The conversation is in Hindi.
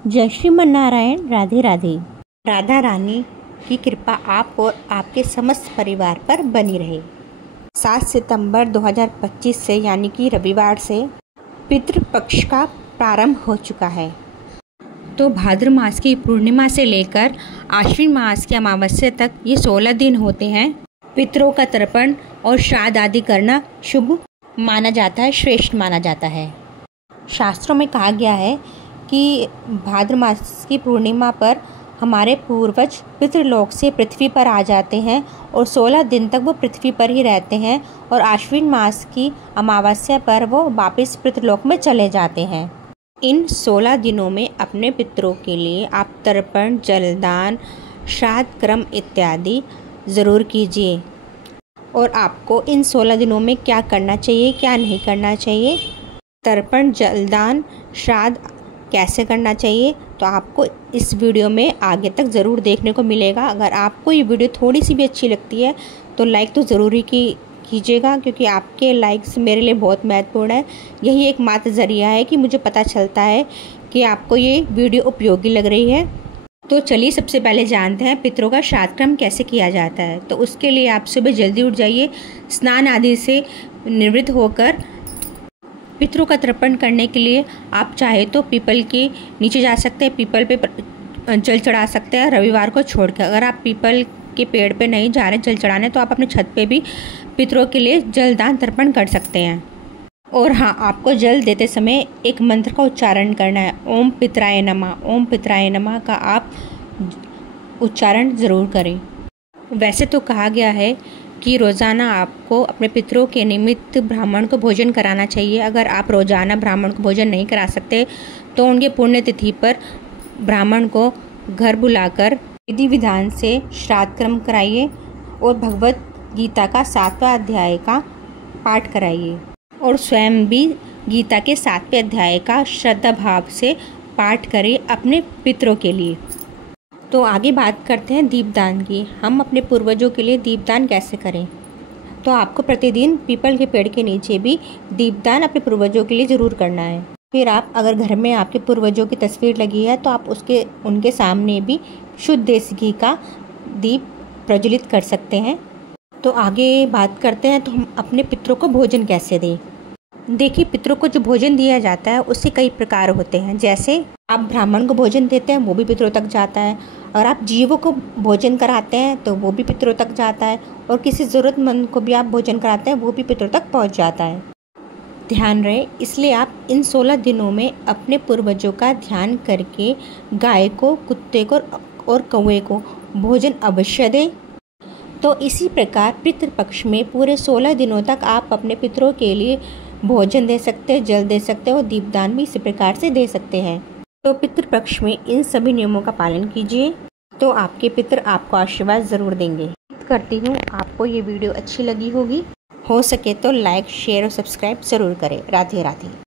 जय श्रीमन नारायण। राधे राधे। राधा रानी की कृपा आप और आपके समस्त परिवार पर बनी रहे। 7 सितंबर 2025 से यानी कि रविवार से पितृपक्ष का प्रारंभ हो चुका है। तो भाद्र मास की पूर्णिमा से लेकर आश्विन मास की अमावस्या तक ये 16 दिन होते हैं। पितरों का तर्पण और श्राद्ध आदि करना शुभ माना जाता है, श्रेष्ठ माना जाता है। शास्त्रों में कहा गया है कि भाद्र मास की पूर्णिमा पर हमारे पूर्वज पितृलोक से पृथ्वी पर आ जाते हैं और 16 दिन तक वो पृथ्वी पर ही रहते हैं और आश्विन मास की अमावस्या पर वो वापस पितृलोक में चले जाते हैं। इन 16 दिनों में अपने पितरों के लिए आप तर्पण, जलदान, श्राद्ध कर्म इत्यादि ज़रूर कीजिए। और आपको इन 16 दिनों में क्या करना चाहिए, क्या नहीं करना चाहिए, तर्पण, जलदान, श्राद्ध कैसे करना चाहिए, तो आपको इस वीडियो में आगे तक ज़रूर देखने को मिलेगा। अगर आपको ये वीडियो थोड़ी सी भी अच्छी लगती है तो लाइक तो ज़रूर ही कीजिएगा, क्योंकि आपके लाइक्स मेरे लिए बहुत महत्वपूर्ण है। यही एकमात्र ज़रिया है कि मुझे पता चलता है कि आपको ये वीडियो उपयोगी लग रही है। तो चलिए सबसे पहले जानते हैं पितरों का श्राद्ध कर्म कैसे किया जाता है। तो उसके लिए आप सुबह जल्दी उठ जाइए, स्नान आदि से निवृत्त होकर पितरों का तर्पण करने के लिए आप चाहे तो पीपल के नीचे जा सकते हैं, पीपल पे जल चढ़ा सकते हैं रविवार को छोड़कर। अगर आप पीपल के पेड़ पे नहीं जा रहे जल चढ़ाने तो आप अपने छत पे भी पितरों के लिए जलदान तर्पण कर सकते हैं। और हाँ, आपको जल देते समय एक मंत्र का उच्चारण करना है, ओम पितराय नमः। ओम पितराय नमः का आप उच्चारण ज़रूर करें। वैसे तो कहा गया है कि रोज़ाना आपको अपने पितरों के निमित्त ब्राह्मण को भोजन कराना चाहिए। अगर आप रोज़ाना ब्राह्मण को भोजन नहीं करा सकते तो उनके पुण्यतिथि पर ब्राह्मण को घर बुलाकर विधि विधान से श्राद्ध कर्म कराइए और भगवत गीता का 7वां अध्याय का पाठ कराइए और स्वयं भी गीता के 7वें अध्याय का श्रद्धा भाव से पाठ करें अपने पितरों के लिए। तो आगे बात करते हैं दीपदान की। हम अपने पूर्वजों के लिए दीपदान कैसे करें। तो आपको प्रतिदिन पीपल के पेड़ के नीचे भी दीपदान अपने पूर्वजों के लिए ज़रूर करना है। फिर आप अगर घर में आपके पूर्वजों की तस्वीर लगी है तो आप उनके सामने भी शुद्ध देसी घी का दीप प्रज्वलित कर सकते हैं। तो आगे बात करते हैं तो हम अपने पितरों को भोजन कैसे दें। देखिए, पितरों को जो भोजन दिया जाता है उससे कई प्रकार होते हैं। जैसे आप ब्राह्मण को भोजन देते हैं वो भी पितरों तक जाता है, और आप जीवों को भोजन कराते हैं तो वो भी पितरों तक जाता है, और किसी ज़रूरतमंद को भी आप भोजन कराते हैं वो भी पितरों तक पहुंच जाता है। ध्यान रहे, इसलिए आप इन 16 दिनों में अपने पूर्वजों का ध्यान करके गाय को, कुत्ते को और कौवे को भोजन अवश्य दें। तो इसी प्रकार पितृपक्ष में पूरे 16 दिनों तक आप अपने पितरों के लिए भोजन दे सकते हैं, जल दे सकते हैं और दीपदान भी इसी प्रकार से दे सकते हैं। तो पितृपक्ष में इन सभी नियमों का पालन कीजिए तो आपके पितर आपको आशीर्वाद ज़रूर देंगे। करती हूँ आपको ये वीडियो अच्छी लगी होगी। हो सके तो लाइक, शेयर और सब्सक्राइब ज़रूर करें। राधे राधे।